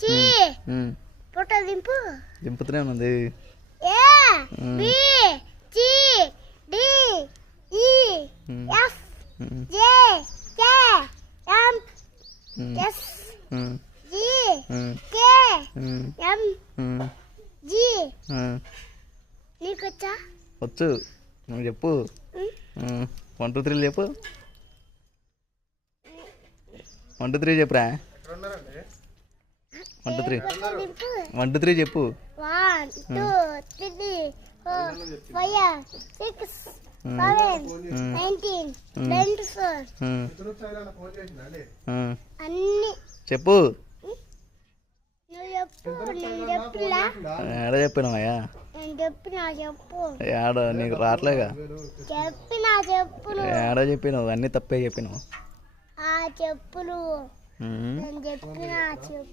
చి ఫోటో దింపు. దింపుతూనే ఉంది. A B C D E F J K M S G K M G. నీకొచ్చా? వచ్చు. నువ్వు చెప్పు. 1 2 3 చెప్పు. 1 2 3 చెప్పురా. 1 2 3 1 2 3 చెప్పు. 1 2 3 4 5 6 7 19 24 అన్ని చెప్పు. నువ్వు చెప్పు. నేను చెప్పిలా? ఏడ చెప్పినావయ్యా? నేను చెప్పినా చెప్పు. ఏడ నీకు రావట్లేగా? చెప్పినా చెప్పు. ఏడ చెప్పినావు? అన్ని తప్పే చెప్పినావు. చెప్పు నువ్వు. నేను చెప్పినా చెప్పు.